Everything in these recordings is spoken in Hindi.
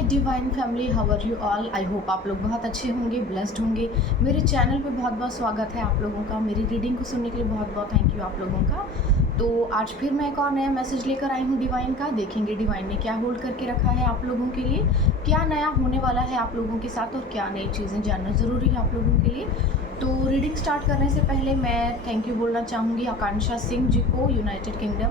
My divine family, how are you all. I hope आप लोग बहुत अच्छे होंगे, ब्लेस्ड होंगे। मेरे चैनल पे बहुत बहुत स्वागत है आप लोगों का। मेरी रीडिंग को सुनने के लिए बहुत बहुत थैंक यू आप लोगों का। तो आज फिर मैं एक और नया मैसेज लेकर आई हूँ डिवाइन का। देखेंगे डिवाइन ने क्या होल्ड करके रखा है आप लोगों के लिए, क्या नया होने वाला है आप लोगों के साथ और क्या नई चीज़ें जानना ज़रूरी है आप लोगों के लिए। तो रीडिंग स्टार्ट करने से पहले मैं थैंक यू बोलना चाहूँगी आकांक्षा सिंह जी को, United kingdom.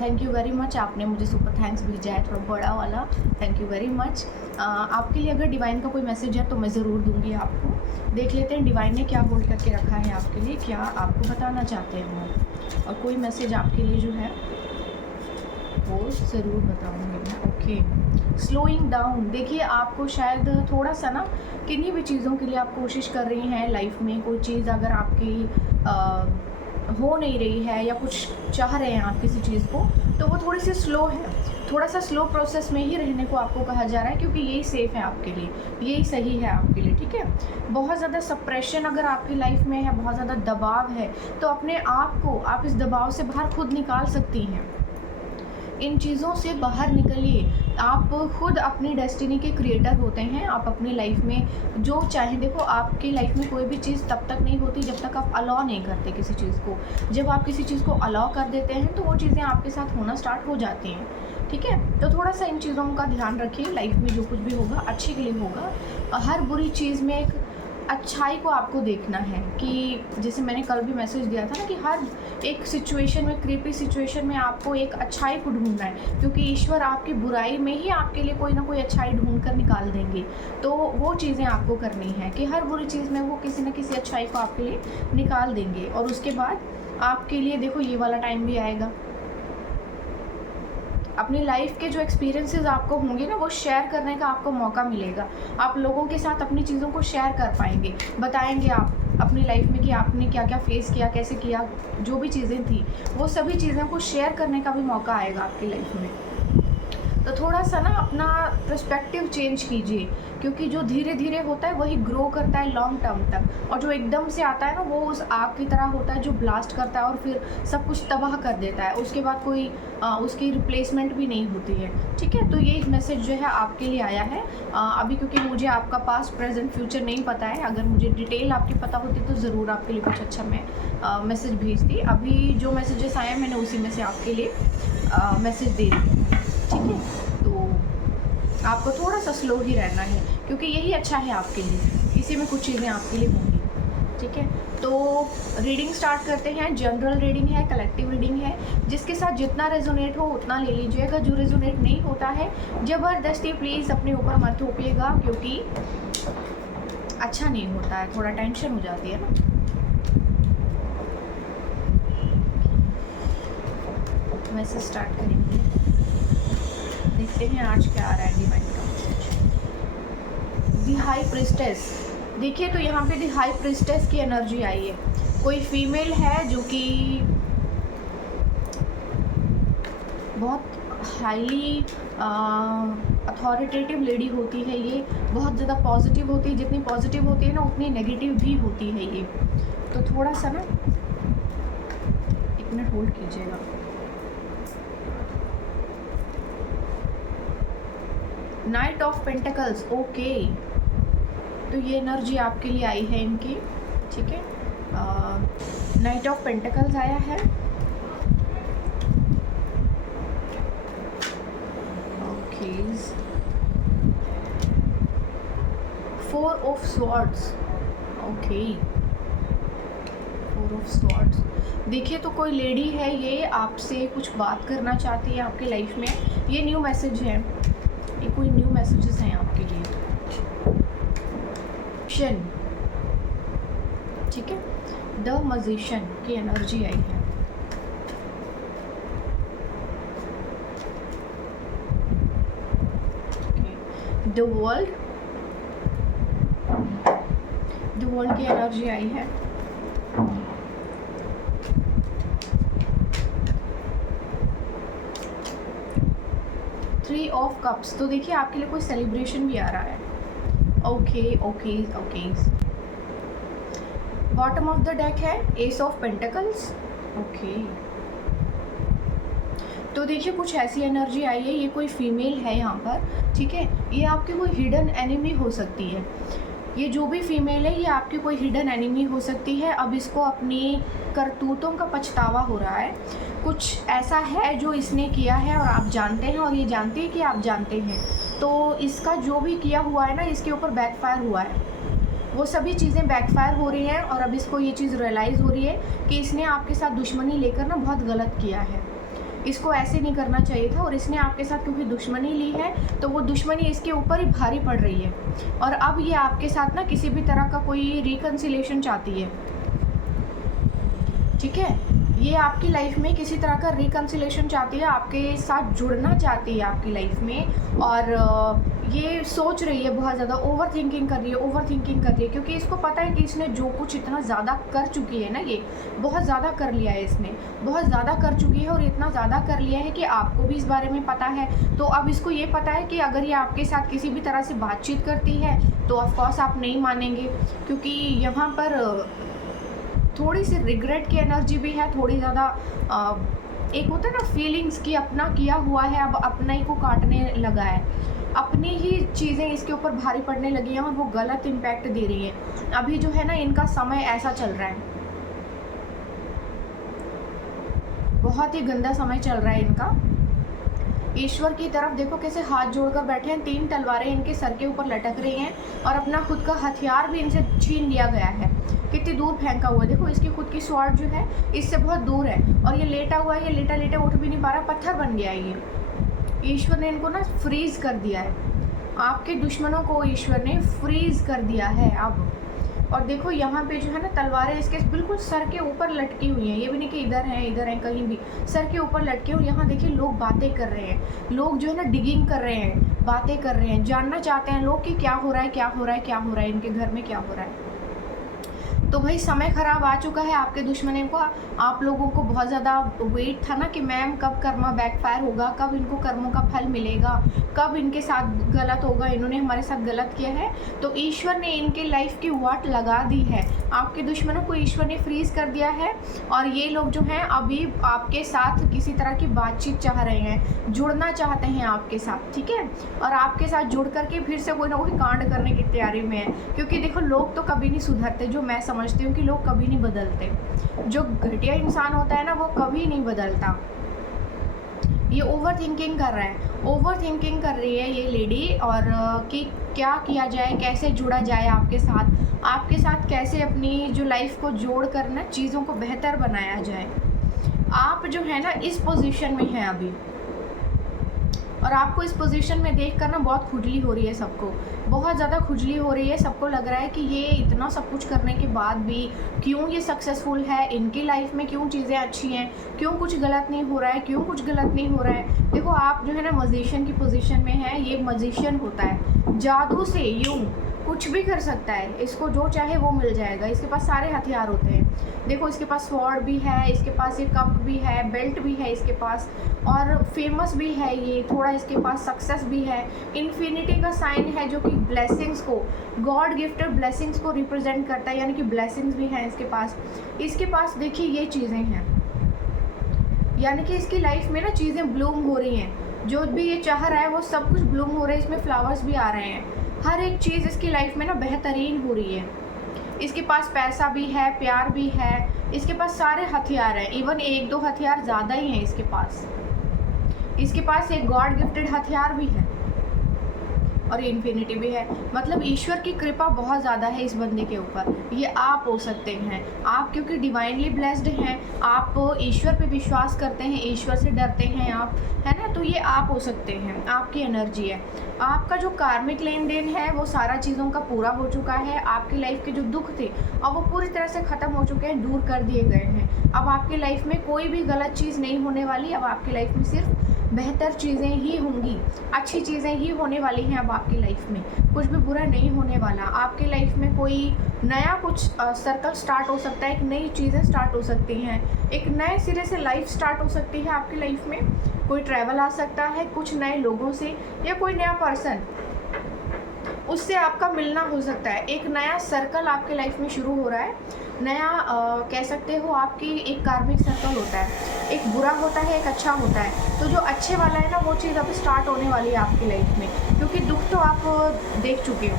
Thank you very much, आपने मुझे सुपर थैंक्स भेजा है, थोड़ा बड़ा वाला। Thank you very much. आपके लिए अगर डिवाइन का कोई मैसेज है तो मैं ज़रूर दूंगी आपको। देख लेते हैं डिवाइन ने क्या होल्ड करके रखा है आपके लिए, क्या आपको बताना चाहते हैं वो, और कोई मैसेज आपके लिए जो है वो ज़रूर बताऊंगी मैं। Okay, slowing down. देखिए आपको शायद थोड़ा सा ना किन्हीं भी चीज़ों के लिए आप कोशिश कर रही हैं लाइफ में। कोई चीज़ अगर आपकी हो नहीं रही है या कुछ चाह रहे हैं आप किसी चीज़ को, तो वो थोड़ी सी स्लो है। थोड़ा सा स्लो प्रोसेस में ही रहने को आपको कहा जा रहा है, क्योंकि यही सेफ़ है आपके लिए, यही सही है आपके लिए। ठीक है, बहुत ज़्यादा सप्रेशन अगर आपकी लाइफ में है, बहुत ज़्यादा दबाव है, तो अपने आप को आप इस दबाव से बाहर खुद निकाल सकती हैं। इन चीज़ों से बाहर निकलिए। आप खुद अपनी डेस्टिनी के क्रिएटर होते हैं। आप अपनी लाइफ में जो चाहें, देखो आपकी लाइफ में कोई भी चीज़ तब तक नहीं होती जब तक आप अलाउ नहीं करते किसी चीज़ को। जब आप किसी चीज़ को अलाउ कर देते हैं तो वो चीज़ें आपके साथ होना स्टार्ट हो जाती हैं। ठीक है, तो थोड़ा सा इन चीज़ों का ध्यान रखिए। लाइफ में जो कुछ भी होगा अच्छे के लिए होगा। हर बुरी चीज़ में एक अच्छाई को आपको देखना है, कि जैसे मैंने कल भी मैसेज दिया था ना कि हर एक सिचुएशन में, क्रीपी सिचुएशन में आपको एक अच्छाई को ढूंढना है, क्योंकि ईश्वर आपकी बुराई में ही आपके लिए कोई ना कोई अच्छाई ढूंढ कर निकाल देंगे। तो वो चीज़ें आपको करनी है कि हर बुरी चीज़ में वो किसी न किसी अच्छाई को आपके लिए निकाल देंगे। और उसके बाद आपके लिए देखो ये वाला टाइम भी आएगा। अपनी लाइफ के जो एक्सपीरियंसेस आपको होंगे ना, वो शेयर करने का आपको मौका मिलेगा। आप लोगों के साथ अपनी चीज़ों को शेयर कर पाएंगे, बताएंगे आप अपनी लाइफ में कि आपने क्या क्या फेस किया, कैसे किया, जो भी चीज़ें थी वो सभी चीज़ों को शेयर करने का भी मौका आएगा आपकी लाइफ में। तो थोड़ा सा ना अपना पर्सपेक्टिव चेंज कीजिए, क्योंकि जो धीरे धीरे होता है वही ग्रो करता है लॉन्ग टर्म तक, और जो एकदम से आता है ना वो उस आग की तरह होता है जो ब्लास्ट करता है और फिर सब कुछ तबाह कर देता है। उसके बाद कोई उसकी रिप्लेसमेंट भी नहीं होती है। ठीक है, तो ये मैसेज जो है आपके लिए आया है अभी, क्योंकि मुझे आपका पास्ट प्रेजेंट फ्यूचर नहीं पता है। अगर मुझे डिटेल आपकी पता होती तो ज़रूर आपके लिए कुछ अच्छा मैं मैसेज भेजती। अभी जो मैसेजेस आए हैं मैंने उसी में से आपके लिए मैसेज दे रही हूँ। ठीक है, तो आपको थोड़ा सा स्लो ही रहना है, क्योंकि यही अच्छा है आपके लिए। इसी में कुछ चीज़ें आपके लिए होंगी। ठीक है, तो रीडिंग स्टार्ट करते हैं। जनरल रीडिंग है, कलेक्टिव रीडिंग है। जिसके साथ जितना रेजोनेट हो उतना ले लीजिएगा। जो रेजोनेट नहीं होता है ज़बरदस्ती प्लीज़ अपने ऊपर मत थोपिएगा, क्योंकि अच्छा नहीं होता है, थोड़ा टेंशन हो जाती है ना। वैसे स्टार्ट करेंगे, देखते हैं आज क्या आ रहा है डिवाइन का मैसेज। दी हाई प्रिस्टेस। देखिए तो यहाँ पे दी हाई प्रिस्टेस की एनर्जी आई है। कोई फीमेल है जो कि बहुत हाईली अथॉरिटेटिव लेडी होती है। ये बहुत ज़्यादा पॉजिटिव होती है, जितनी पॉजिटिव होती है ना उतनी नेगेटिव भी होती है ये। तो थोड़ा सा ना एक मिनट होल्ड कीजिएगा। Night of pentacles. ओके, तो ये एनर्जी आपके लिए आई है इनकी। ठीक है, नाइट ऑफ पेंटिकल्स आया है। Okay, four of swords. Okay, four of swords. देखिए तो कोई लेडी है, ये आपसे कुछ बात करना चाहती है आपकी लाइफ में। ये न्यू मैसेज है, ये कोई न्यू मैसेजेस हैं आपके लिए। ठीक है, द मजिशियन की एनर्जी आई है। द वर्ल्ड की एनर्जी आई है। Three of cups. तो देखिए आपके लिए कोई सेलिब्रेशन भी आ रहा है। Okay okay okay, bottom of the deck है एस ऑफ पेंटिकल्स। ओके, तो देखिए कुछ ऐसी एनर्जी आई है, ये कोई फीमेल है यहाँ पर, ठीक है। ये आपकी कोई हिडन एनिमी हो सकती है। ये जो भी फीमेल है ये आपकी कोई हिडन एनिमी हो सकती है। अब इसको अपनी करतूतों का पछतावा हो रहा है। कुछ ऐसा है जो इसने किया है और आप जानते हैं, और ये जानती है कि आप जानते हैं। तो इसका जो भी किया हुआ है ना, इसके ऊपर बैकफायर हुआ है। वो सभी चीज़ें बैकफायर हो रही हैं और अब इसको ये चीज़ रियलाइज़ हो रही है कि इसने आपके साथ दुश्मनी लेकर ना बहुत गलत किया है। इसको ऐसे नहीं करना चाहिए था, और इसने आपके साथ क्योंकि दुश्मनी ली है तो वो दुश्मनी इसके ऊपर ही भारी पड़ रही है। और अब ये आपके साथ ना किसी भी तरह का कोई रिकन्सिलेशन चाहती है, ठीक है। ये आपकी लाइफ में किसी तरह का रिकन्सिलेशन चाहती है, आपके साथ जुड़ना चाहती है आपकी लाइफ में। और ये सोच रही है, बहुत ज़्यादा ओवर थिंकिंग कर रही है, क्योंकि इसको पता है कि इसने जो कुछ इतना ज़्यादा कर चुकी है ना, ये बहुत ज़्यादा कर लिया है, इसने बहुत ज़्यादा कर चुकी है। और इतना ज़्यादा कर लिया है कि आपको भी इस बारे में पता है। तो अब इसको ये पता है कि अगर ये आपके साथ किसी भी तरह से बातचीत करती है तो ऑफकोर्स आप नहीं मानेंगे, क्योंकि यहाँ पर थोड़ी सी रिग्रेट की एनर्जी भी है, थोड़ी ज़्यादा एक होता है ना फीलिंग्स की, अपना किया हुआ है अब अपना ही को काटने लगा है, अपनी ही चीज़ें इसके ऊपर भारी पड़ने लगी हैं और वो गलत इम्पैक्ट दे रही है। अभी जो है ना इनका समय ऐसा चल रहा है, बहुत ही गंदा समय चल रहा है इनका। ईश्वर की तरफ देखो कैसे हाथ जोड़कर बैठे हैं, 3 तलवारें इनके सर के ऊपर लटक रही हैं और अपना खुद का हथियार भी इनसे छीन लिया गया है। कितनी दूर फेंका हुआ है, देखो इसकी खुद की स्वॉर्ड जो है इससे बहुत दूर है, और ये लेटा हुआ है, ये लेटा लेटा उठ भी नहीं पा रहा, पत्थर बन गया है ये। ईश्वर ने इनको ना फ्रीज कर दिया है, आपके दुश्मनों को ईश्वर ने फ्रीज कर दिया है अब। और देखो यहाँ पे जो है ना तलवारें इसके बिल्कुल सर के ऊपर लटकी हुई हैं, ये भी नहीं कि इधर हैं कहीं भी, सर के ऊपर लटके। और यहाँ देखिए लोग बातें कर रहे हैं, लोग जो है ना डिगिंग कर रहे हैं, बातें कर रहे हैं, जानना चाहते हैं लोग कि क्या हो रहा है, क्या हो रहा है, क्या हो रहा है, इनके घर में क्या हो रहा है। तो भाई समय ख़राब आ चुका है आपके दुश्मनों को। आप लोगों को बहुत ज़्यादा वेट था ना कि मैम कब कर्मा बैकफायर होगा, कब इनको कर्मों का फल मिलेगा, कब इनके साथ गलत होगा, इन्होंने हमारे साथ गलत किया है। तो ईश्वर ने इनके लाइफ की वाट लगा दी है, आपके दुश्मनों को ईश्वर ने फ्रीज कर दिया है। और ये लोग जो हैं अभी आपके साथ किसी तरह की बातचीत चाह रहे हैं, जुड़ना चाहते हैं आपके साथ, ठीक है। और आपके साथ जुड़ करके फिर से कोई ना कोई कांड करने की तैयारी में है, क्योंकि देखो लोग तो कभी नहीं सुधरते। जो मैं समझती हूँ कि लोग कभी नहीं बदलते, जो घटिया इंसान होता है ना वो कभी नहीं बदलता। ये ओवर थिंकिंग कर रहा है, ओवर थिंकिंग कर रही है ये लेडी, और कि क्या किया जाए, कैसे जुड़ा जाए आपके साथ कैसे अपनी जो लाइफ को जोड़ कर ना चीज़ों को बेहतर बनाया जाए। आप जो है ना इस पोजीशन में हैं अभी, और आपको इस पोजीशन में देख कर ना बहुत खुजली हो रही है, सबको बहुत ज़्यादा खुजली हो रही है। सबको लग रहा है कि ये इतना सब कुछ करने के बाद भी क्यों ये सक्सेसफुल है, इनकी लाइफ में क्यों चीज़ें अच्छी हैं, क्यों कुछ गलत नहीं हो रहा है, क्यों कुछ गलत नहीं हो रहा है। देखो आप जो है ना मजिशियन की पोजीशन में है, ये मजिशियन होता है, जादू से यूं कुछ भी कर सकता है, इसको जो चाहे वो मिल जाएगा। इसके पास सारे हथियार होते हैं, देखो इसके पास स्वॉर्ड भी है, इसके पास ये कप भी है, बेल्ट भी है इसके पास, और फेमस भी है ये थोड़ा, इसके पास सक्सेस भी है, इन्फिनिटी का साइन है जो कि ब्लेसिंग्स को, गॉड गिफ्टेड ब्लेसिंग्स को रिप्रेजेंट करता है, यानी कि ब्लेसिंग्स भी हैं इसके पास। इसके पास देखिए ये चीज़ें हैं, यानी कि इसकी लाइफ में ना चीज़ें ब्लूम हो रही हैं, जो भी ये चाह रहा है वो सब कुछ ब्लूम हो रहा है, इसमें फ्लावर्स भी आ रहे हैं, हर एक चीज़ इसकी लाइफ में ना बेहतरीन हो रही है। इसके पास पैसा भी है, प्यार भी है, इसके पास सारे हथियार हैं, इवन 1-2 हथियार ज़्यादा ही हैं इसके पास। इसके पास एक गॉड गिफ्टेड हथियार भी है और इन्फिनिटी भी है, मतलब ईश्वर की कृपा बहुत ज़्यादा है इस बंदे के ऊपर। ये आप हो सकते हैं, आप क्योंकि डिवाइनली ब्लेस्ड हैं, आप ईश्वर पे विश्वास करते हैं, ईश्वर से डरते हैं आप, है ना, तो ये आप हो सकते हैं, आपकी एनर्जी है। आपका जो कार्मिक लेन देन है वो सारा चीज़ों का पूरा हो चुका है, आपकी लाइफ के जो दुख थे अब वो पूरी तरह से ख़त्म हो चुके हैं, दूर कर दिए गए हैं। अब आपकी लाइफ में कोई भी गलत चीज़ नहीं होने वाली, अब आपकी लाइफ में सिर्फ बेहतर चीज़ें ही होंगी, अच्छी चीज़ें ही होने वाली हैं। अब आपकी लाइफ में कुछ भी बुरा नहीं होने वाला, आपकी लाइफ में कोई नया कुछ सर्कल स्टार्ट हो सकता है, एक नई चीज़ें स्टार्ट हो सकती हैं, एक नए सिरे से लाइफ स्टार्ट हो सकती है आपकी लाइफ में। कोई ट्रैवल आ सकता है कुछ नए लोगों से, या कोई नया पर्सन उससे आपका मिलना हो सकता है, एक नया सर्कल आपके लाइफ में शुरू हो रहा है। नया कह सकते हो आपकी एक कार्मिक सर्कल होता है, एक बुरा होता है, एक अच्छा होता है। तो जो अच्छे वाला है ना, वो चीज़ अब स्टार्ट होने वाली है आपकी लाइफ में, क्योंकि दुख तो आप देख चुके हो।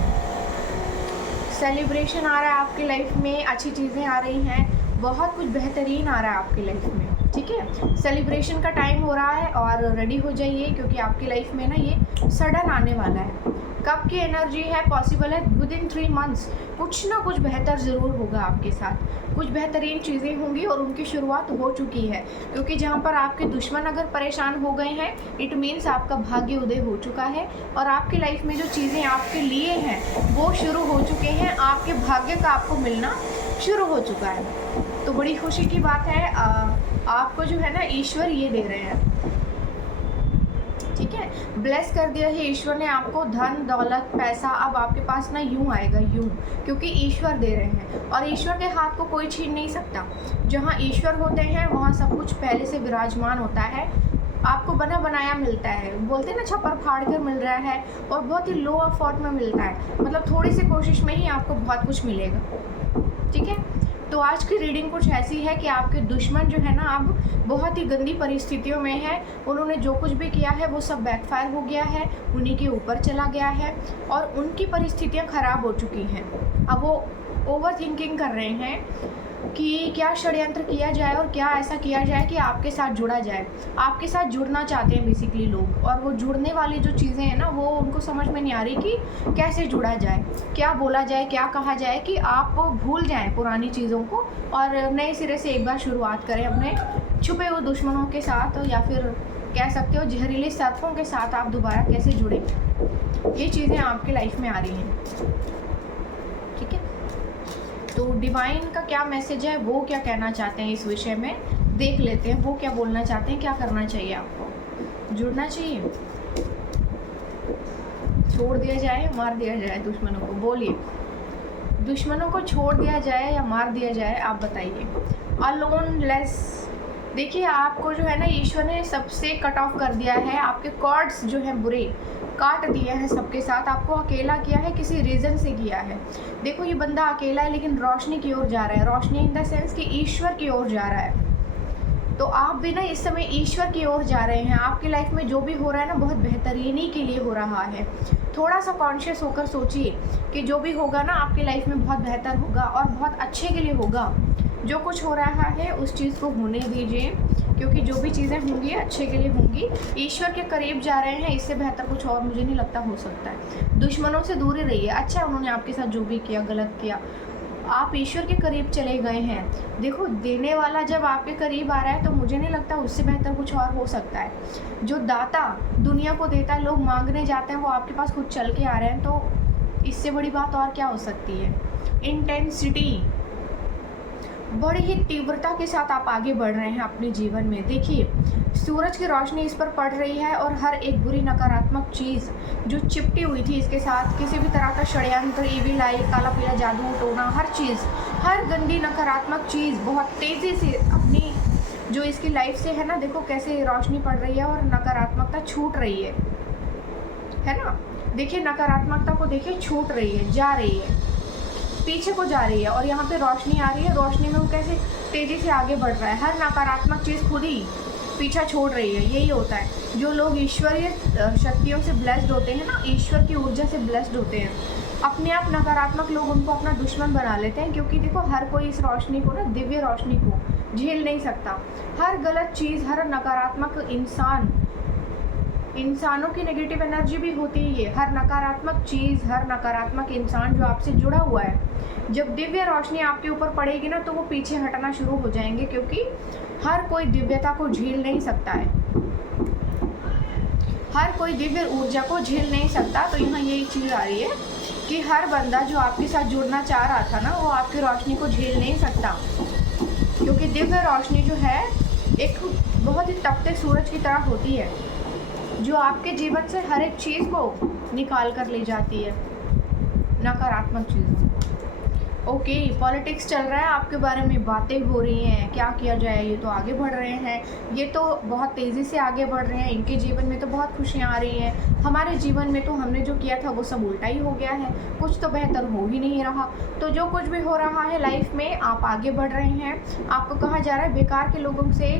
सेलिब्रेशन आ रहा है आपकी लाइफ में, अच्छी चीज़ें आ रही हैं, बहुत कुछ बेहतरीन आ रहा है आपकी लाइफ में, ठीक है। सेलिब्रेशन का टाइम हो रहा है और रेडी हो जाइए, क्योंकि आपकी लाइफ में ना ये सडन आने वाला है। कब की एनर्जी है, पॉसिबल है विद इन 3 मंथ्स कुछ ना कुछ बेहतर ज़रूर होगा आपके साथ, कुछ बेहतरीन चीज़ें होंगी और उनकी शुरुआत हो चुकी है। क्योंकि जहाँ पर आपके दुश्मन अगर परेशान हो गए हैं, इट मीन्स आपका भाग्य उदय हो चुका है और आपकी लाइफ में जो चीज़ें आपके लिए हैं वो शुरू हो चुके हैं, आपके भाग्य का आपको मिलना शुरू हो चुका है। तो बड़ी खुशी की बात है, आपको जो है ना ईश्वर ये दे रहे हैं, ठीक है, ब्लेस कर दिया है ईश्वर ने आपको, धन दौलत पैसा अब आपके पास ना यूं आएगा, यूं, क्योंकि ईश्वर दे रहे हैं और ईश्वर के हाथ को कोई छीन नहीं सकता। जहां ईश्वर होते हैं वहां सब कुछ पहले से विराजमान होता है, आपको बना बनाया मिलता है, बोलते हैं ना छप्पर फाड़ कर मिल रहा है, और बहुत ही लो अफोर्ट में मिलता है, मतलब थोड़ी सी कोशिश में ही आपको बहुत कुछ मिलेगा, ठीक है। तो आज की रीडिंग कुछ ऐसी है कि आपके दुश्मन जो है ना अब बहुत ही गंदी परिस्थितियों में है, उन्होंने जो कुछ भी किया है वो सब बैकफायर हो गया है, उन्हीं के ऊपर चला गया है और उनकी परिस्थितियां खराब हो चुकी हैं। अब वो ओवर थिंकिंग कर रहे हैं कि क्या षड्यंत्र किया जाए और क्या ऐसा किया जाए कि आपके साथ जुड़ा जाए, आपके साथ जुड़ना चाहते हैं बेसिकली लोग, और वो जुड़ने वाली जो चीज़ें हैं ना वो उनको समझ में नहीं आ रही कि कैसे जुड़ा जाए, क्या बोला जाए, क्या कहा जाए कि आप भूल जाएं पुरानी चीज़ों को और नए सिरे से एक बार शुरुआत करें अपने छुपे हुए दुश्मनों के साथ, या फिर कह सकते हो जहरीले सर्पों के साथ आप दोबारा कैसे जुड़े। ये चीज़ें आपकी लाइफ में आ रही हैं, ठीक है। तो डिवाइन का क्या मैसेज है, वो क्या कहना चाहते हैं इस विषय में, देख लेते हैं वो क्या बोलना चाहते हैं, क्या करना चाहिए आपको। जुड़ना चाहिए, छोड़ दिया जाए, मार दिया जाए दुश्मनों को, बोलिए दुश्मनों को छोड़ दिया जाए या मार दिया जाए, आप बताइए। अलोनलेस, देखिए आपको जो है ना ईश्वर ने सबसे कट ऑफ कर दिया है, आपके कॉर्ड्स जो हैं बुरे काट दिए हैं सबके साथ, आपको अकेला किया है, किसी रीज़न से किया है। देखो ये बंदा अकेला है लेकिन रोशनी की ओर जा रहा है, रोशनी इन द सेंस कि ईश्वर की ओर जा रहा है। तो आप भी ना इस समय ईश्वर की ओर जा रहे हैं, आपकी लाइफ में जो भी हो रहा है ना बहुत बेहतरीनी के लिए हो रहा है। थोड़ा सा कॉन्शियस होकर सोचिए कि जो भी होगा ना आपकी लाइफ में बहुत बेहतर होगा और बहुत अच्छे के लिए होगा। जो कुछ हो रहा है उस चीज़ को होने दीजिए, क्योंकि जो भी चीज़ें होंगी अच्छे के लिए होंगी। ईश्वर के करीब जा रहे हैं, इससे बेहतर कुछ और मुझे नहीं लगता हो सकता है। दुश्मनों से दूर ही रहिए, अच्छा उन्होंने आपके साथ जो भी किया गलत किया, आप ईश्वर के करीब चले गए हैं। देखो देने वाला जब आपके करीब आ रहा है तो मुझे नहीं लगता उससे बेहतर कुछ और हो सकता है। जो दाता दुनिया को देता है, लोग मांगने जाते हैं, वो आपके पास खुद चल के आ रहे हैं, तो इससे बड़ी बात और क्या हो सकती है। इंटेंसिटी, बड़ी ही तीव्रता के साथ आप आगे बढ़ रहे हैं अपने जीवन में। देखिए सूरज की रोशनी इस पर पड़ रही है और हर एक बुरी नकारात्मक चीज़ जो चिपटी हुई थी इसके साथ, किसी भी तरह का षड्यंत्र, ईविल आई, काला पीला जादू टोना, हर चीज़, हर गंदी नकारात्मक चीज़ बहुत तेज़ी से अपनी जो इसकी लाइफ से है ना, देखो कैसे रोशनी पड़ रही है और नकारात्मकता छूट रही है ना। देखिए नकारात्मकता को देखिए छूट रही है, जा रही है, पीछे को जा रही है, और यहाँ पे रोशनी आ रही है, रोशनी में वो कैसे तेज़ी से आगे बढ़ रहा है। हर नकारात्मक चीज़ खुद ही पीछा छोड़ रही है। यही होता है जो लोग ईश्वरीय शक्तियों से ब्लेस्ड होते हैं ना, ईश्वर की ऊर्जा से ब्लेस्ड होते हैं, अपने आप नकारात्मक लोग उनको अपना दुश्मन बना लेते हैं, क्योंकि देखो हर कोई इस रोशनी को ना, दिव्य रोशनी को झेल नहीं सकता। हर गलत चीज़, हर नकारात्मक इंसानों की नेगेटिव एनर्जी भी होती है ये, हर नकारात्मक चीज़, हर नकारात्मक इंसान जो आपसे जुड़ा हुआ है, जब दिव्य रोशनी आपके ऊपर पड़ेगी ना तो वो पीछे हटना शुरू हो जाएंगे, क्योंकि हर कोई दिव्यता को झेल नहीं सकता है, हर कोई दिव्य ऊर्जा को झेल नहीं सकता। तो यहाँ यही चीज़ आ रही है कि हर बंदा जो आपके साथ जुड़ना चाह रहा था ना, वो आपकी रोशनी को झेल नहीं सकता, क्योंकि दिव्य रोशनी जो है एक बहुत ही तपते सूरज की तरह होती है, जो आपके जीवन से हर एक चीज़ को निकाल कर ले जाती है, नकारात्मक चीज़ों। ओके, पॉलिटिक्स चल रहा है, आपके बारे में बातें हो रही हैं, क्या किया जाए, ये तो आगे बढ़ रहे हैं, ये तो बहुत तेज़ी से आगे बढ़ रहे हैं, इनके जीवन में तो बहुत खुशियाँ आ रही हैं, हमारे जीवन में तो हमने जो किया था वो सब उल्टा ही हो गया है, कुछ तो बेहतर हो ही नहीं रहा। तो जो कुछ भी हो रहा है लाइफ में, आप आगे बढ़ रहे हैं। आपको कहा जा रहा है बेकार के लोगों से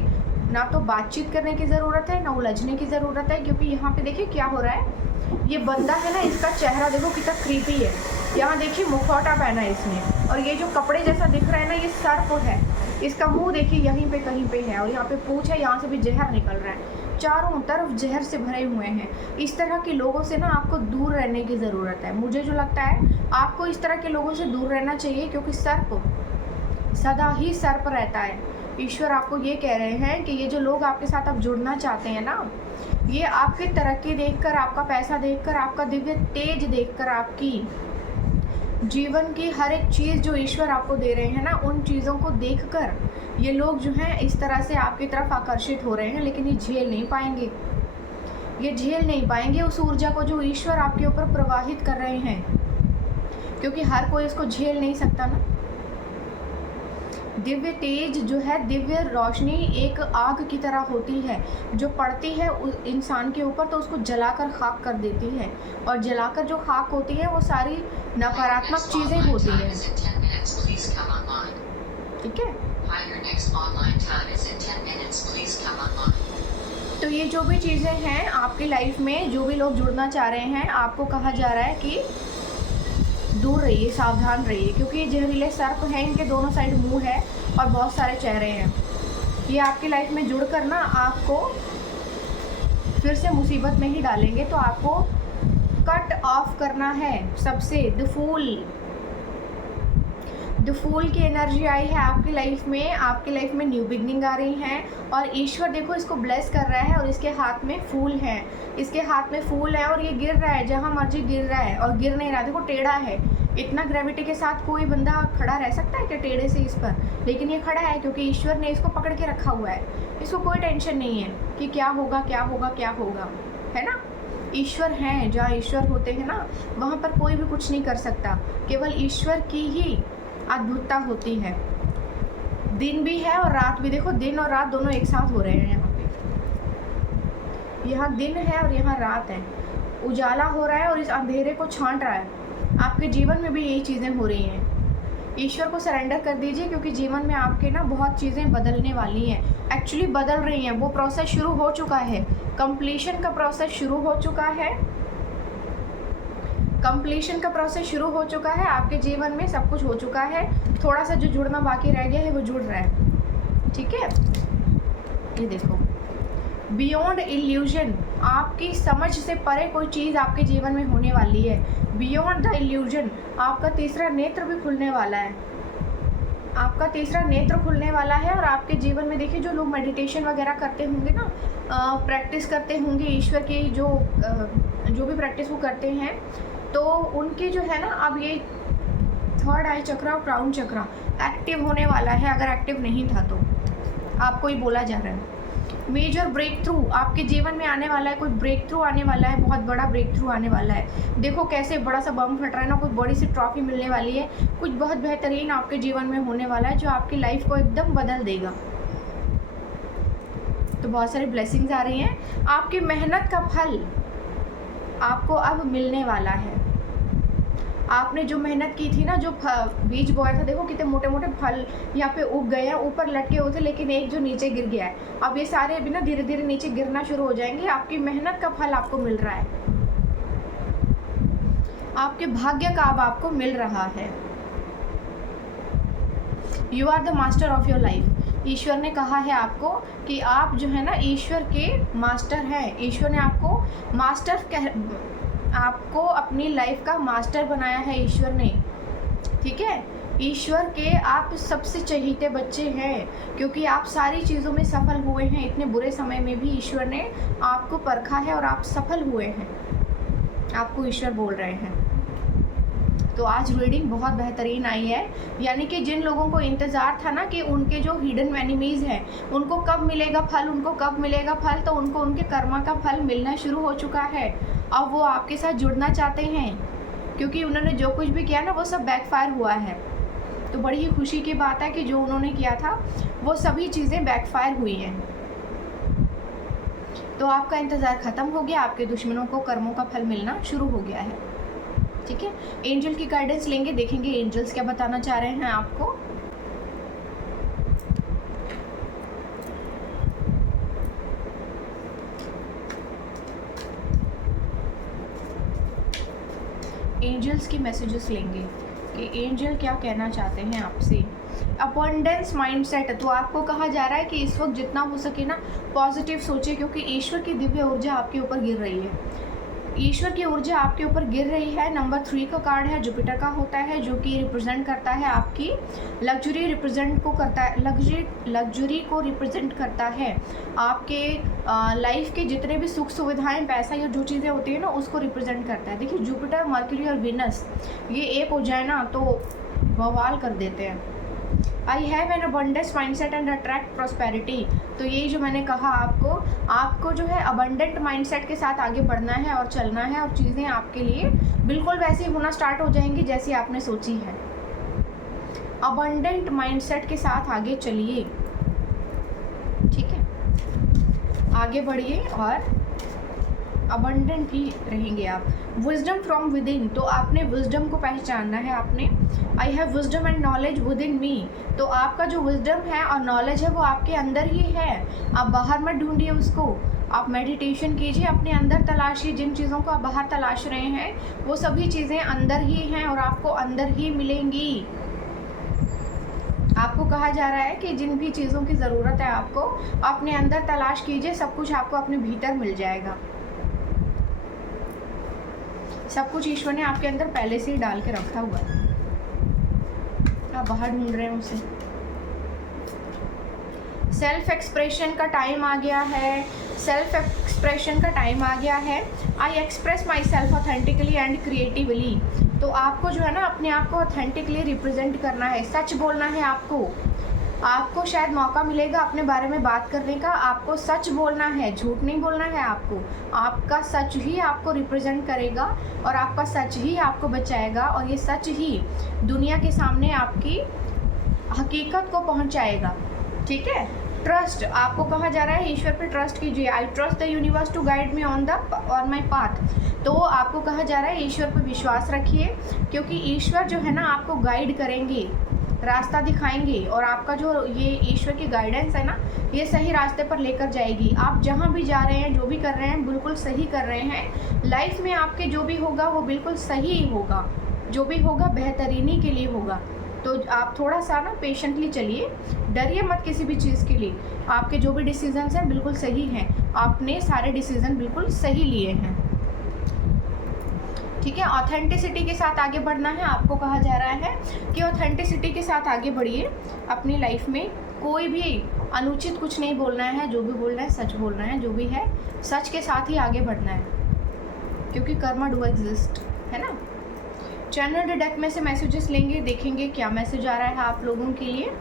ना तो बातचीत करने की ज़रूरत है, ना उलझने की ज़रूरत है, क्योंकि यहाँ पे देखिए क्या हो रहा है। ये बंदा है ना, इसका चेहरा देखो कितना क्रीपी है। यहाँ देखिए मुखौटा पहना है इसने, और ये जो कपड़े जैसा दिख रहा है ना, ये सर्प है। इसका मुंह देखिए यहीं पे कहीं पे है, और यहाँ पे पूंछ है, यहाँ से भी जहर निकल रहा है, चारों तरफ जहर से भरे हुए हैं। इस तरह के लोगों से ना आपको दूर रहने की ज़रूरत है। मुझे जो लगता है आपको इस तरह के लोगों से दूर रहना चाहिए, क्योंकि सर्प सदा ही सर्प रहता है। ईश्वर आपको ये कह रहे हैं कि ये जो लोग आपके साथ अब जुड़ना चाहते हैं ना, ये आपकी तरक्की देखकर, आपका पैसा देखकर, आपका दिव्य तेज देखकर, आपकी जीवन की हर एक चीज़ जो ईश्वर आपको दे रहे हैं ना, उन चीज़ों को देखकर ये लोग जो हैं इस तरह से आपकी तरफ आकर्षित हो रहे हैं। लेकिन ये झेल नहीं पाएंगे, ये झेल नहीं पाएंगे उस ऊर्जा को जो ईश्वर आपके ऊपर प्रवाहित कर रहे हैं, क्योंकि हर कोई इसको झेल नहीं सकता ना। दिव्य तेज जो है, दिव्य रोशनी एक आग की तरह होती है, जो पड़ती है उस इंसान के ऊपर तो उसको जलाकर खाक कर देती है, और जलाकर जो खाक होती है वो सारी नकारात्मक चीज़ें होती हैं। ठीक है, तो ये जो भी चीज़ें हैं आपकी लाइफ में, जो भी लोग जुड़ना चाह रहे हैं, आपको कहा जा रहा है कि दूर रहिए, सावधान रहिए, क्योंकि ये जहरीले सर्प हैं, इनके दोनों साइड मुंह है और बहुत सारे चेहरे हैं। ये आपकी लाइफ में जुड़कर ना आपको फिर से मुसीबत में ही डालेंगे। तो आपको कट ऑफ करना है सबसे। द फूल की एनर्जी आई है आपकी लाइफ में, आपकी लाइफ में न्यू बिगनिंग आ रही है, और ईश्वर देखो इसको ब्लेस कर रहा है, और इसके हाथ में फूल है, इसके हाथ में फूल है, और ये गिर रहा है, जहाँ मर्जी गिर रहा है, और गिर नहीं रहा, देखो टेढ़ा है। इतना ग्रेविटी के साथ कोई बंदा खड़ा रह सकता है क्या टेढ़े से इस पर? लेकिन ये खड़ा है क्योंकि ईश्वर ने इसको पकड़ के रखा हुआ है। इसको कोई टेंशन नहीं है कि क्या होगा क्या होगा क्या होगा, है ना। ईश्वर हैं, जहाँ ईश्वर होते हैं ना, वहाँ पर कोई भी कुछ नहीं कर सकता, केवल ईश्वर की ही अद्भुतता होती है। दिन भी है और रात भी, देखो दिन और रात दोनों एक साथ हो रहे हैं यहाँ पे। यहाँ दिन है और यहाँ रात है, उजाला हो रहा है और इस अंधेरे को छांट रहा है। आपके जीवन में भी यही चीज़ें हो रही हैं। ईश्वर को सरेंडर कर दीजिए, क्योंकि जीवन में आपके ना बहुत चीज़ें बदलने वाली हैं, एक्चुअली बदल रही हैं। वो प्रोसेस शुरू हो चुका है, कंप्लीशन का प्रोसेस शुरू हो चुका है, कंप्लीशन का प्रोसेस शुरू हो चुका है। आपके जीवन में सब कुछ हो चुका है, थोड़ा सा जो जुड़ना बाकी रह गया है वो जुड़ रहा है। ठीक है, ये देखो, बियॉन्ड इल्यूजन, आपकी समझ से परे कोई चीज़ आपके जीवन में होने वाली है। बियॉन्ड द इल्यूजन, आपका तीसरा नेत्र भी खुलने वाला है, आपका तीसरा नेत्र खुलने वाला है। और आपके जीवन में देखिए, जो लोग मेडिटेशन वगैरह करते होंगे ना, प्रैक्टिस करते होंगे ईश्वर की, जो भी प्रैक्टिस वो करते हैं, तो उनके जो है ना, अब ये थर्ड आई चक्रा और क्राउन चक्रा एक्टिव होने वाला है। अगर एक्टिव नहीं था तो आपको ही बोला जा रहा है। मेजर ब्रेक थ्रू आपके जीवन में आने वाला है, कोई ब्रेक थ्रू आने वाला है, बहुत बड़ा ब्रेक थ्रू आने वाला है। देखो कैसे बड़ा सा बम फट रहा है ना, कोई बड़ी सी ट्रॉफी मिलने वाली है, कुछ बहुत बेहतरीन आपके जीवन में होने वाला है, जो आपकी लाइफ को एकदम बदल देगा। तो बहुत सारी ब्लेसिंग्स आ रही हैं, आपकी मेहनत का फल आपको अब मिलने वाला है। आपने जो मेहनत की थी ना, जो बीज बोया था, देखो कितने मोटे मोटे फल यहाँ पे उग गए हैं, ऊपर लटके हुए थे, लेकिन एक जो नीचे गिर गया है। अब ये सारे अभी ना धीरे धीरे नीचे गिरना शुरू हो जाएंगे। आपकी मेहनत का फल आपको मिल रहा है, आपके भाग्य का अब आपको मिल रहा है। You are the master of your life. ईश्वर ने कहा है आपको कि आप जो है ना ईश्वर के मास्टर हैं। ईश्वर ने आपको आपको अपनी लाइफ का मास्टर बनाया है ईश्वर ने। ठीक है, ईश्वर के आप सबसे चहीते बच्चे हैं, क्योंकि आप सारी चीज़ों में सफल हुए हैं। इतने बुरे समय में भी ईश्वर ने आपको परखा है और आप सफल हुए हैं, आपको ईश्वर बोल रहे हैं। तो आज रीडिंग बहुत बेहतरीन आई है, यानी कि जिन लोगों को इंतज़ार था ना कि उनके जो हिडन एनिमीज़ हैं उनको कब मिलेगा फल, उनको कब मिलेगा फल, तो उनको उनके कर्मा का फल मिलना शुरू हो चुका है। अब वो आपके साथ जुड़ना चाहते हैं, क्योंकि उन्होंने जो कुछ भी किया ना वो सब बैकफायर हुआ है। तो बड़ी ही खुशी की बात है कि जो उन्होंने किया था वो सभी चीज़ें बैकफायर हुई हैं। तो आपका इंतज़ार ख़त्म हो गया, आपके दुश्मनों को कर्मों का फल मिलना शुरू हो गया है। ठीक है, एंजल की गाइडेंस लेंगे, देखेंगे एंजल्स क्या बताना चाह रहे हैं आपको। एंजल्स की मैसेजेस लेंगे कि एंजल क्या कहना चाहते हैं आपसे। अबंडेंस माइंडसेट, तो आपको कहा जा रहा है कि इस वक्त जितना हो सके ना पॉजिटिव सोचिए, क्योंकि ईश्वर की दिव्य ऊर्जा आपके ऊपर गिर रही है। ईश्वर की ऊर्जा आपके ऊपर गिर रही है। नंबर 3 का कार्ड है, जुपिटर का होता है, जो कि रिप्रेजेंट करता है आपकी लग्जरी, रिप्रेजेंट को करता है लग्जरी को रिप्रेजेंट करता है आपके लाइफ के जितने भी सुख सुविधाएं, पैसा या जो चीज़ें होती है ना उसको रिप्रेजेंट करता है। देखिए जुपिटर, मर्क्यूरी और वीनस ये एक हो जाए ना तो बवाल कर देते हैं। I have an abundance mindset and attract prosperity, तो यही जो मैंने कहा आपको जो है अबंडेंट माइंडसेट के साथ आगे बढ़ना है और चलना है, और चीज़ें आपके लिए बिल्कुल वैसी होना स्टार्ट हो जाएंगी जैसी आपने सोची है। अबंडेंट माइंडसेट के साथ आगे चलिए, ठीक है, आगे बढ़िए और अबंडेंट ही रहेंगे आप। विजडम फ्रॉम विद इन, तो आपने विजडम को पहचानना है। आपने I have wisdom and knowledge within me, तो आपका जो विजडम है और नॉलेज है वो आपके अंदर ही है, आप बाहर मत ढूंढिए उसको। आप मेडिटेशन कीजिए, अपने अंदर तलाशिए, जिन चीज़ों को आप बाहर तलाश रहे हैं वो सभी चीज़ें अंदर ही हैं और आपको अंदर ही मिलेंगी। आपको कहा जा रहा है कि जिन भी चीज़ों की ज़रूरत है आपको अपने अंदर तलाश कीजिए, सब कुछ आपको अपने भीतर मिल जाएगा। सब कुछ ईश्वर ने आपके अंदर पहले से ही डाल के रखा हुआ है, आप बाहर ढूंढ रहे हैं उसे। सेल्फ एक्सप्रेशन का टाइम आ गया है, सेल्फ एक्सप्रेशन का टाइम आ गया है। I express my self authentically and creatively, तो आपको जो है ना अपने आप को ऑथेंटिकली रिप्रेजेंट करना है, सच बोलना है आपको शायद मौका मिलेगा अपने बारे में बात करने का। आपको सच बोलना है, झूठ नहीं बोलना है आपको। आपका सच ही आपको रिप्रेजेंट करेगा और आपका सच ही आपको बचाएगा, और ये सच ही दुनिया के सामने आपकी हकीकत को पहुंचाएगा। ठीक है, ट्रस्ट, आपको कहा जा रहा है ईश्वर पे ट्रस्ट कीजिए। I trust the universe to guide me on my path, तो आपको कहा जा रहा है ईश्वर पे विश्वास रखिए, क्योंकि ईश्वर जो है ना आपको गाइड करेंगे, रास्ता दिखाएंगे, और आपका जो ये ईश्वर की गाइडेंस है ना ये सही रास्ते पर लेकर जाएगी। आप जहाँ भी जा रहे हैं, जो भी कर रहे हैं, बिल्कुल सही कर रहे हैं। लाइफ में आपके जो भी होगा वो बिल्कुल सही होगा, जो भी होगा बेहतरीनी के लिए होगा। तो आप थोड़ा सा ना पेशेंटली चलिए, डरिए मत किसी भी चीज़ के लिए। आपके जो भी डिसीजंस हैं बिल्कुल सही हैं, आपने सारे डिसीजन बिल्कुल सही लिए हैं। ठीक है, ऑथेंटिसिटी के साथ आगे बढ़ना है। आपको कहा जा रहा है कि ऑथेंटिसिटी के साथ आगे बढ़िए अपनी लाइफ में। कोई भी अनुचित कुछ नहीं बोलना है, जो भी बोलना है सच बोलना है, जो भी है सच के साथ ही आगे बढ़ना है, क्योंकि कर्मा डू एग्जिस्ट, है ना। चैनल डेक में से मैसेजेस लेंगे, देखेंगे क्या मैसेज आ रहा है आप लोगों के लिए।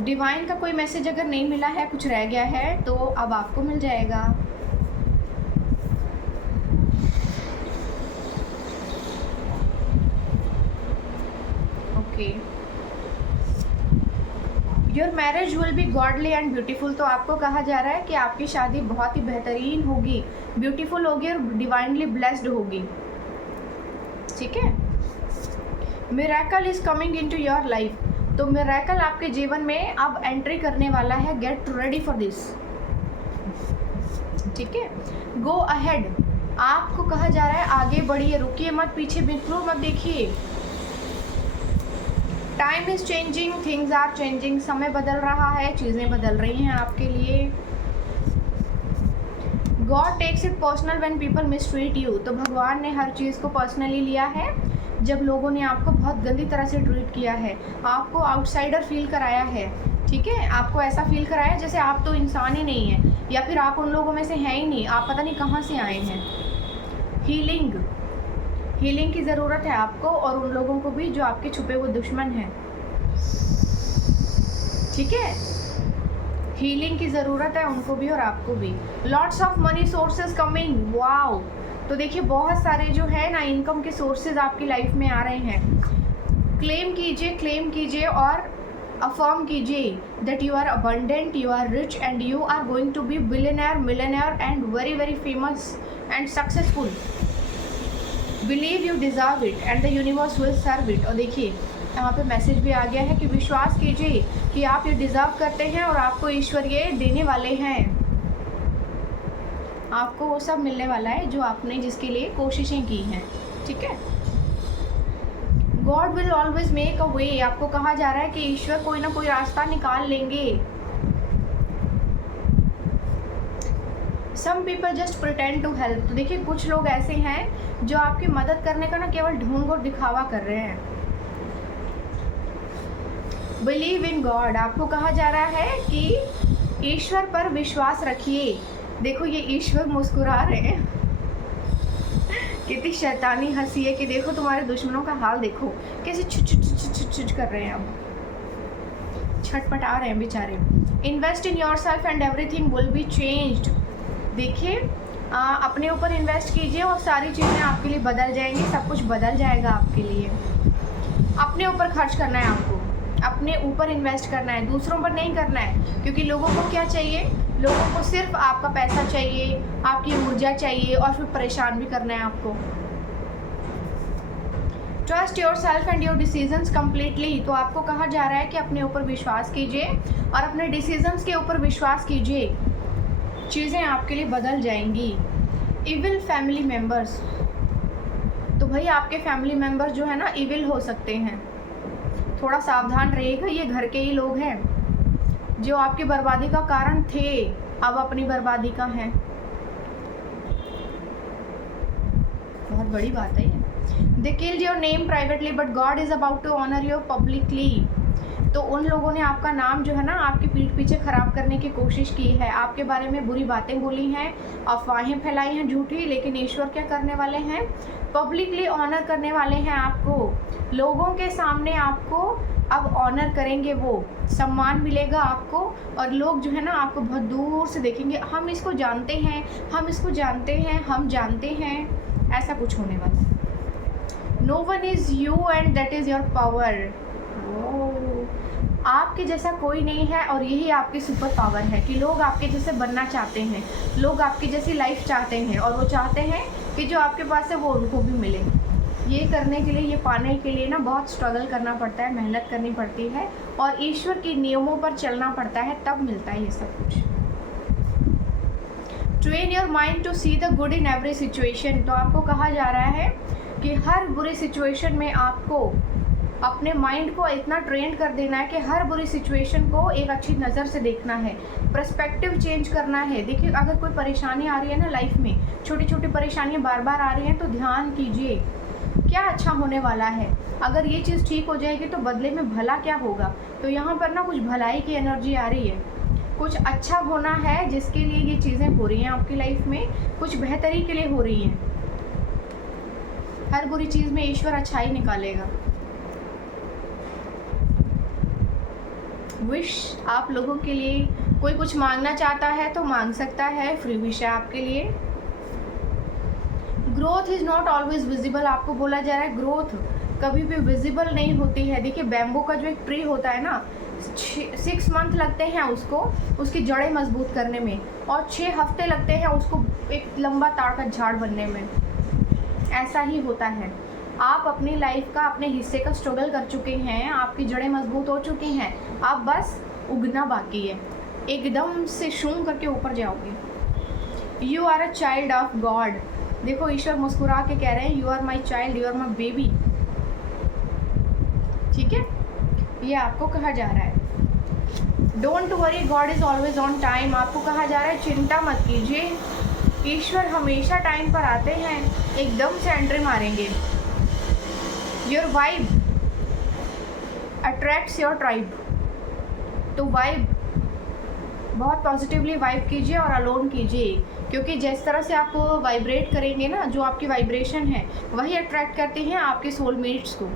डिवाइन का कोई मैसेज अगर नहीं मिला है, कुछ रह गया है, तो अब आपको मिल जाएगा। Your marriage will be godly and beautiful, तो आपको कहा जा रहा है कि आपकी शादी बहुत ही बेहतरीन होगी, ब्यूटीफुल होगी और डिवाइनली ब्लेस्ड होगी। ठीक है, miracle is coming into your life, तो मिरेकल आपके जीवन में अब एंट्री करने वाला है। Get ready for this. ठीक है, गो अहेड, आपको कहा जा रहा है आगे बढ़िए, रुकिए मत, पीछे बिल्कुल मत देखिए। Time is changing, things are changing, समय बदल रहा है, चीज़ें बदल रही हैं आपके लिए। God takes it personal when people mistreat you, तो भगवान ने हर चीज़ को पर्सनली लिया है जब लोगों ने आपको बहुत गंदी तरह से ट्रीट किया है, आपको आउटसाइडर फील कराया है। ठीक है, आपको ऐसा फील कराया जैसे आप तो इंसान ही नहीं है, या फिर आप उन लोगों में से हैं ही नहीं, आप पता नहीं कहाँ से आए हैं। हीलिंग की ज़रूरत है आपको, और उन लोगों को भी जो आपके छुपे हुए दुश्मन हैं। ठीक है, हीलिंग की ज़रूरत है उनको भी और आपको भी। Lots of money sources coming, wow, तो देखिए बहुत सारे जो है ना इनकम के सोर्सेज आपकी लाइफ में आ रहे हैं। क्लेम कीजिए और अफर्म कीजिए that you are abundant, you are rich and you are going to be billionaire, millionaire and very very famous and successful. Believe you deserve it and the universe will serve it. और देखिए यहाँ पे मैसेज भी आ गया है कि विश्वास कीजिए कि आप ये डिज़र्व करते हैं और आपको ईश्वर ये देने वाले हैं। आपको वो सब मिलने वाला है जो आपने जिसके लिए कोशिशें की हैं, ठीक है। God will always make a way. आपको कहा जा रहा है कि ईश्वर कोई ना कोई रास्ता निकाल लेंगे। Some people just pretend to help. तो देखिए कुछ लोग ऐसे हैं जो आपकी मदद करने का ना केवल ढोंग और दिखावा कर रहे हैं। Believe in God. आपको कहा जा रहा है कि ईश्वर पर विश्वास रखिए। देखो ये ईश्वर मुस्कुरा रहे हैं। कितनी शैतानी हंसी है कि देखो तुम्हारे दुश्मनों का हाल देखो कैसे छुच कर रहे हैं, अब छटपटा रहे हैं बेचारे। Invest in your self and everything will be changed. देखिए अपने ऊपर इन्वेस्ट कीजिए और सारी चीज़ें आपके लिए बदल जाएंगी, सब कुछ बदल जाएगा आपके लिए। अपने ऊपर खर्च करना है आपको, अपने ऊपर इन्वेस्ट करना है, दूसरों पर नहीं करना है। क्योंकि लोगों को क्या चाहिए, लोगों को सिर्फ आपका पैसा चाहिए, आपकी ऊर्जा चाहिए और फिर परेशान भी करना है आपको। Trust your self and your decisions completely. तो आपको कहा जा रहा है कि अपने ऊपर विश्वास कीजिए और अपने डिसीजंस के ऊपर विश्वास कीजिए, चीज़ें आपके लिए बदल जाएंगी। Evil family members. तो भाई आपके फैमिली मेम्बर्स जो है ना इविल हो सकते हैं, थोड़ा सावधान रहिएगा। ये घर के ही लोग हैं जो आपकी बर्बादी का कारण थे, अब अपनी बर्बादी का है। बहुत बड़ी बात है ये। They killed your name privately but God is about to honour your publicly. तो उन लोगों ने आपका नाम जो है ना आपकी पीठ पीछे खराब करने की कोशिश की है, आपके बारे में बुरी बातें बोली हैं, अफवाहें फैलाई हैं झूठी, लेकिन ईश्वर क्या करने वाले हैं, पब्लिकली ऑनर करने वाले हैं आपको। लोगों के सामने आपको अब ऑनर करेंगे, वो सम्मान मिलेगा आपको और लोग जो है ना आपको बहुत दूर से देखेंगे, हम इसको जानते हैं, हम इसको जानते हैं, हम जानते हैं, ऐसा कुछ होने वाला है। No one is you and that is your power. आपके जैसा कोई नहीं है और यही आपकी सुपर पावर है कि लोग आपके जैसे बनना चाहते हैं, लोग आपकी जैसी लाइफ चाहते हैं और वो चाहते हैं कि जो आपके पास है वो उनको भी मिले। ये करने के लिए, ये पाने के लिए ना बहुत स्ट्रगल करना पड़ता है, मेहनत करनी पड़ती है और ईश्वर के नियमों पर चलना पड़ता है, तब मिलता है ये सब कुछ। Train your mind to see the good in every situation. तो आपको कहा जा रहा है कि हर बुरी सिचुएशन में आपको अपने माइंड को इतना ट्रेन कर देना है कि हर बुरी सिचुएशन को एक अच्छी नज़र से देखना है, पर्सपेक्टिव चेंज करना है। देखिए अगर कोई परेशानी आ रही है ना लाइफ में, छोटी छोटी परेशानियां बार बार आ रही हैं, तो ध्यान कीजिए क्या अच्छा होने वाला है। अगर ये चीज़ ठीक हो जाएगी तो बदले में भला क्या होगा। तो यहाँ पर ना कुछ भलाई की एनर्जी आ रही है, कुछ अच्छा होना है जिसके लिए ये चीज़ें हो रही हैं आपकी लाइफ में, कुछ बेहतरी के लिए हो रही हैं। हर बुरी चीज़ में ईश्वर अच्छाई निकालेगा। विश आप लोगों के लिए, कोई कुछ मांगना चाहता है तो मांग सकता है, फ्री विश है आपके लिए। Growth is not always visible. आपको बोला जा रहा है ग्रोथ कभी भी विजिबल नहीं होती है। देखिए बैम्बू का जो एक ट्री होता है ना, 6 मंथ लगते हैं उसको, उसकी जड़ें मजबूत करने में, और 6 हफ्ते लगते हैं उसको एक लंबा ताड़ का झाड़ बनने में। ऐसा ही होता है। आप अपनी लाइफ का अपने हिस्से का स्ट्रगल कर चुके हैं, आपकी जड़ें मजबूत हो चुकी हैं, आप बस उगना बाकी है, एकदम से शूं करके ऊपर जाओगे। You are a child of God. देखो ईश्वर मुस्कुरा के कह रहे हैं you are my child, you are my baby. ठीक है, ये आपको कहा जा रहा है। Don't worry, God is always on time. आपको कहा जा रहा है चिंता मत कीजिए, ईश्वर हमेशा टाइम पर आते हैं, एकदम से एंट्री मारेंगे। Your vibe attracts your tribe. तो वाइब बहुत पॉजिटिवली वाइब कीजिए और अलोन कीजिए, क्योंकि जिस तरह से आप वाइब्रेट करेंगे ना, जो आपकी वाइब्रेशन है वही अट्रैक्ट करते हैं आपके सोलमेट्स को।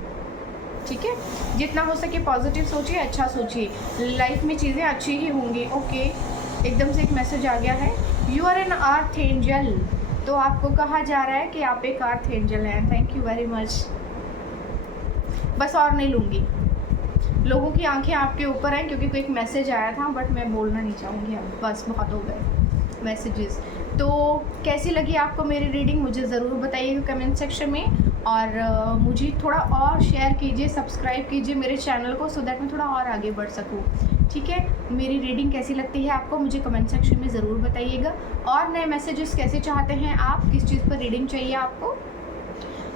ठीक है, जितना हो सके पॉजिटिव सोचिए, अच्छा सोचिए, लाइफ में चीज़ें अच्छी ही होंगी। ओके, एकदम से एक मैसेज आ गया है, you are an earth angel. तो आपको कहा जा रहा है कि आप एक अर्थ एंजल हैं। Thank you very much. बस और नहीं लूँगी। लोगों की आंखें आपके ऊपर हैं क्योंकि कोई एक मैसेज आया था, बट मैं बोलना नहीं चाहूँगी अब, बस बहुत हो गए मैसेजेस। तो कैसी लगी आपको मेरी रीडिंग मुझे ज़रूर बताइएगा कमेंट सेक्शन में, और मुझे थोड़ा और शेयर कीजिए, सब्सक्राइब कीजिए मेरे चैनल को, सो दैट मैं थोड़ा और आगे बढ़ सकूँ। ठीक है, मेरी रीडिंग कैसी लगती है आपको मुझे कमेंट सेक्शन में ज़रूर बताइएगा। और नए मैसेजेस कैसे चाहते हैं आप, किस चीज़ पर रीडिंग चाहिए आपको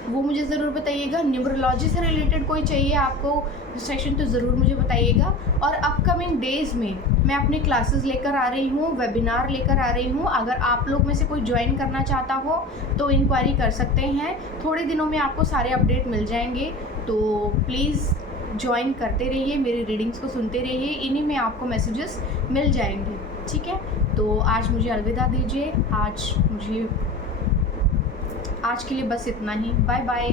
वो मुझे ज़रूर बताइएगा। न्यूमरोलॉजी से रिलेटेड कोई चाहिए आपको सेशन तो ज़रूर मुझे बताइएगा। और अपकमिंग डेज़ में मैं अपनी क्लासेस लेकर आ रही हूँ, वेबिनार लेकर आ रही हूँ। अगर आप लोग में से कोई ज्वाइन करना चाहता हो तो इंक्वायरी कर सकते हैं। थोड़े दिनों में आपको सारे अपडेट मिल जाएंगे, तो प्लीज़ ज्वाइन करते रहिए, मेरी रीडिंग्स को सुनते रहिए, इन्हीं में आपको मैसेजेस मिल जाएंगे। ठीक है, तो आज मुझे अलविदा दीजिए। आज के लिए बस इतना ही। Bye bye.